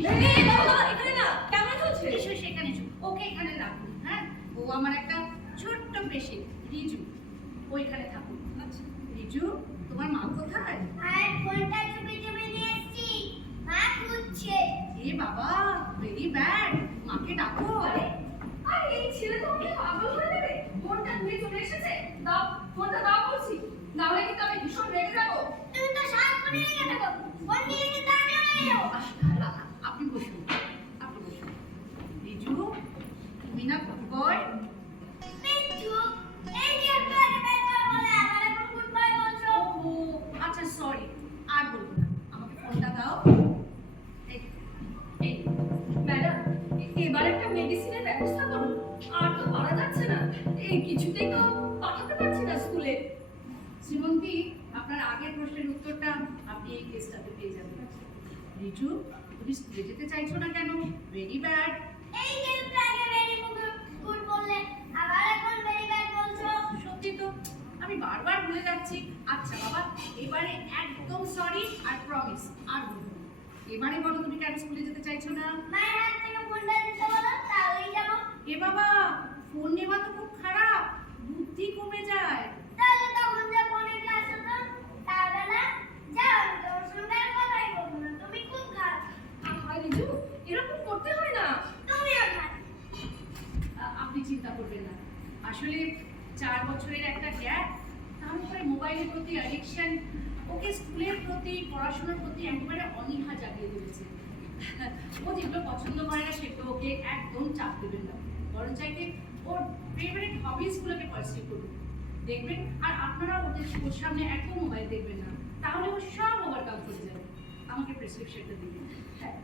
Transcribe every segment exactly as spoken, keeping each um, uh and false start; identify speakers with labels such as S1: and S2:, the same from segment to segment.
S1: এখানে না ক্যামেরা চলছে।
S2: এসো সেখানে এসো, ওকে এখানে রাখুন। হ্যাঁ, ও আমার একটা ছোট্ট পেশি, রিজু, ওইখানে থাকুন।
S1: আচ্ছা
S2: রিজু, তোমার মা কোথায়?
S3: আর ফোনটা চুপি চুপি নিয়ে এসেছি, মা খুঁজছে।
S2: এ বাবা, ভেরি ব্যাড, মাকে ডাকো।
S1: আরে আরে এই ছেলে তো আমাকে পাগল করে দেবে। ফোনটা নিয়ে চলে এসেছে। দাও ফোনটা দাও বলছি, না হলে কিন্তু আমি ভীষণ রেগে যাবো।
S3: তুমি তো সারাক্ষণ রেগে থাকো, ফোন নিয়ে কিন্তু আমি উড়ে যাবো।
S2: আহ, আপনি বসুন, আপনি বসুন। রিজু, তুমি না গুড বয়।
S3: পিন্টু, এই যে একটু আগে বের করে বলে আবার এখন গুড বাই বলছো।
S2: ও আচ্ছা, সরি, আর বলবো না, আমাকে ফোনটা দাও। এই এই
S1: ম্যাডাম এবার একটা মেডিসিনের ব্যবস্থা করুন। আর তো পারা যাচ্ছে না, এই কিছুতেই তো পাঠাতে পারছি না স্কুলে।
S2: শ্রীমন্তী, আপনার আগের প্রশ্নের উত্তরটা আপনি এই কেসটাতে পেয়ে যাবেন। রিজু, তুমি স্কুলে যেতে চাইছো না কেন? Very bad.
S3: এই যে একটু আগে ভেরি গুড বললে আবার এখন ভেরি ব্যাড বলছো।
S2: সত্যি তো, আমি বারবার ভুলে যাচ্ছি। আচ্ছা বাবা, এবারে একদম সরি আর প্রমিস, আর বলবো না। এবারে বলো তুমি কেন স্কুলে যেতে চাইছো না?
S3: মায়ের হাত থেকে ফোনটা দিতে বলো, তাহলেই যাবো।
S2: এ বাবা, ফোন নেওয়া তো খুব খারাপ, বুদ্ধি কমে যায়।
S3: তাহলে তখন যে ফোনে ক্লাস হতো, তাহলে না যাও, আমি তোমার সঙ্গে আর কথাই বলবো না, তুমি খুব খারাপ।
S1: আহা রিজু, এরকম করতে হয় না।
S3: তুমিও খারাপ।
S2: আ- আপনি চিন্তা করবেন না, আসলে চার বছরের একটা গ্যাপ, তার উপরে মোবাইলের প্রতি অ্যাডিকশন ওকে স্কুলের প্রতি, পড়াশোনার প্রতি একেবারে অনীহা জাগিয়ে তুলেছে। ও যেগুলো পছন্দ করে না সেগুলো ওকে একদম চাপ দেবেন না, বরং চাইতে ওর ফেভারিট হবিসগুলোকে পারসিউ করুন, দেখবেন। আর আপনারা ওদের ওর সামনে এত মোবাইল দেখবেন না, তাহলে ও সব ওভারকাম করে যাবে। আমাকে প্রেসক্রিপশনটা দিবেন। হ্যাঁ,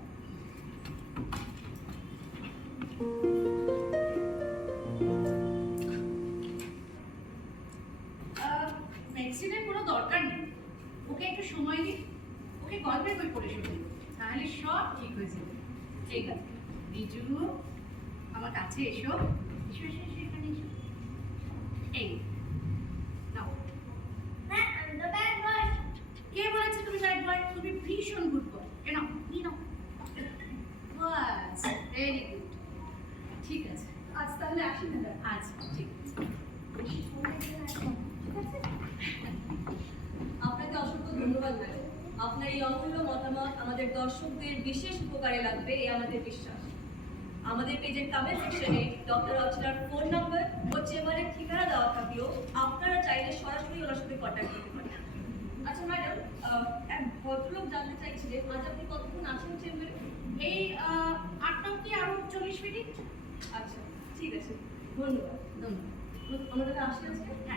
S2: মেডিসিনের কোনো দরকার নেই, ওকে একটু সময় দিন, ওকে গল্পের বই পড়ে শুনুন, তাহলে সব ঠিক হয়ে যাবে। ঠিক আছে রিজু, আমার কাছে এসো, এসো এসো এসো, এখানে এসো। এই নাও।
S3: না, আমি তো ব্যাড বয়।
S2: কে বলেছে তুমি ব্যাড বয়? তুমি ভীষণ গুড বয়। এ নাও, ই নাও। বাস, ভেরি গুড। ঠিক আছে,
S1: আজ তাহলে আসি ম্যাডাম।
S2: আচ্ছা ঠিক আছে।
S4: আপনাকে অসংখ্য ধন্যবাদ ম্যাডাম। আপনার এই অমূল্য মতামত আমাদের দর্শকদের বিশেষ উপকারে লাগবে এই আমাদের বিশ্বাস। আমাদের পেজের কমেন্ট সেকশনে ডক্টর অর্চনার ফোন নাম্বার ও চেম্বারের ঠিকানা দেওয়া থাকলেও আপনারা চাইলে সরাসরি ওনার সাথে কন্ট্যাক্ট করতে পারেন। আচ্ছা ম্যাডাম, এক ভদ্রলোক জানতে চাইছিলেন আজ আপনি কতক্ষণ আছেন চেম্বারে?
S2: এই আহ, আটটা অব্দি আরো চল্লিশ মিনিট।
S4: আচ্ছা ঠিক আছে, ধন্যবাদ।
S2: ধন্যবাদ।
S4: আমাদের আসলে আজকে